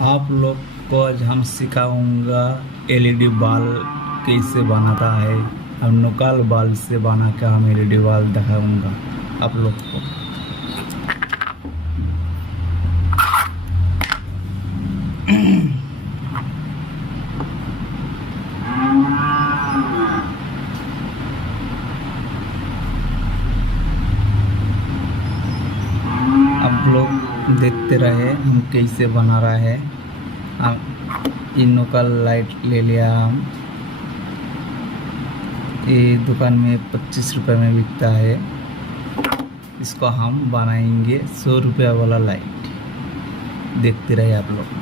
आप लोग को आज हम सिखाऊंगा एलईडी बल्ब कैसे बनाता है और नुकाल बल्ब से बना के हम एलईडी बल्ब दिखाऊंगा आप लोग को। आप लोग देखते रहे हम कैसे बना रहा है। हम इनो का लाइट ले लिया। हम ये दुकान में 25 रुपये में बिकता है। इसको हम बनाएंगे 100 रुपया वाला लाइट। देखते रहे आप लोग।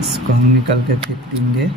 इसको हम निकाल के फेंक देंगे।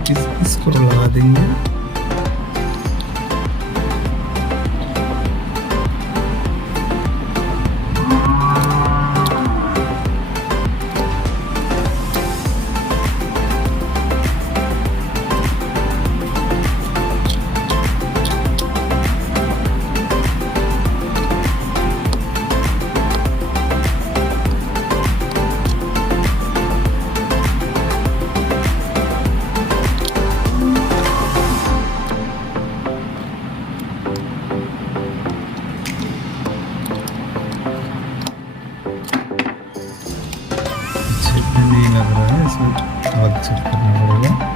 इसको लगा देंगे। नहीं लग रहा है, इसमें बहुत चेक करना पड़ेगा।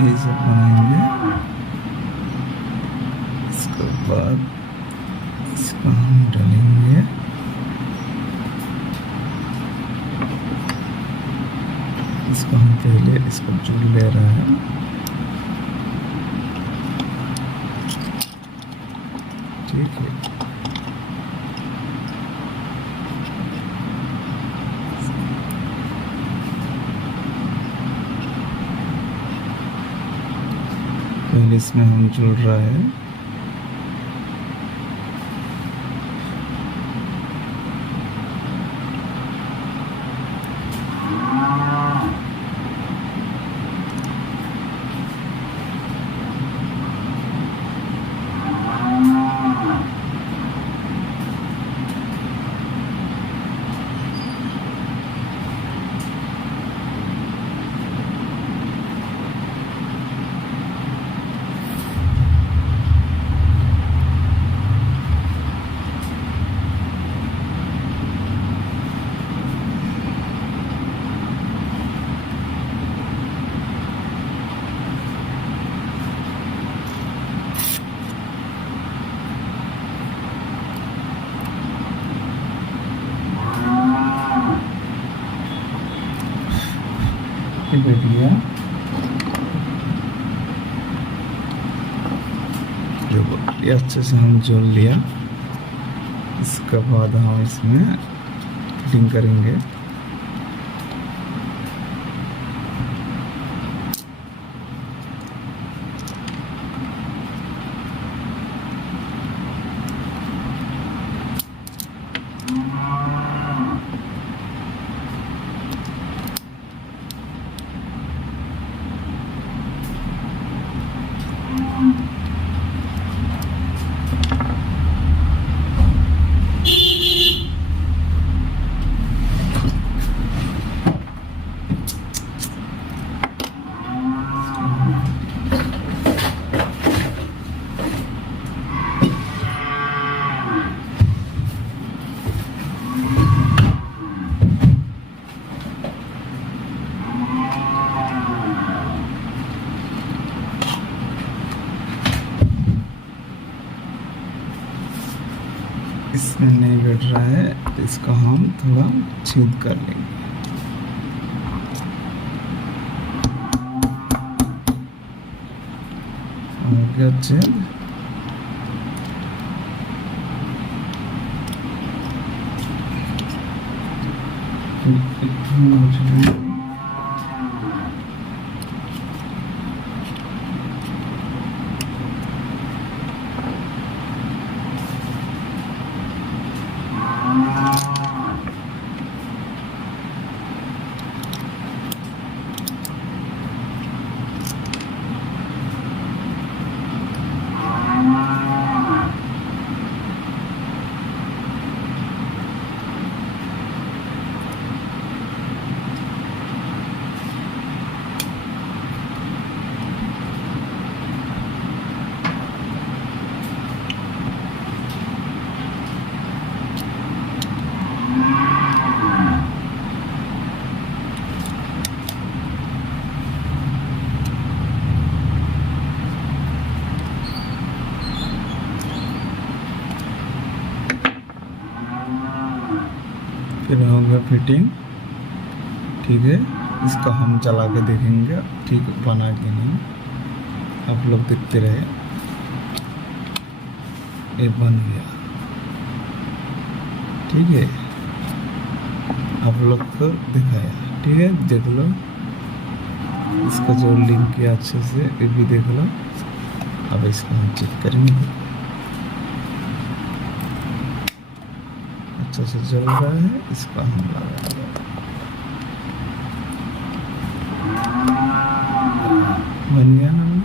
ये सब बनाएंगे। इसके बाद इसको हम डालेंगे। इसको हम पहले इसको जोड़ ले रहे हैं। ठीक है, पहले इसमें हम जुड़ रहा है। बैठ गया। ये अच्छे से हम जोड़ लिया। इसके बाद हम इसमें फिटिंग करेंगे। इसमें नहीं बैठ रहा है, इसको हम थोड़ा छेद कर लेंगे। हो गया छेद। फिर हो गया फिटिंग। ठीक है, इसको हम चला के देखेंगे ठीक बना कि नहीं। आप लोग देखते रहे। ये बन गया। ठीक है, आप लोग को दिखाया। ठीक है, देख लो इसका जो लिंक किया अच्छे से, ये भी देख लो। अब इसको हम चेक करेंगे। अच्छे से जल रहा है, इसका हम लगाएंगे। बन गया ना।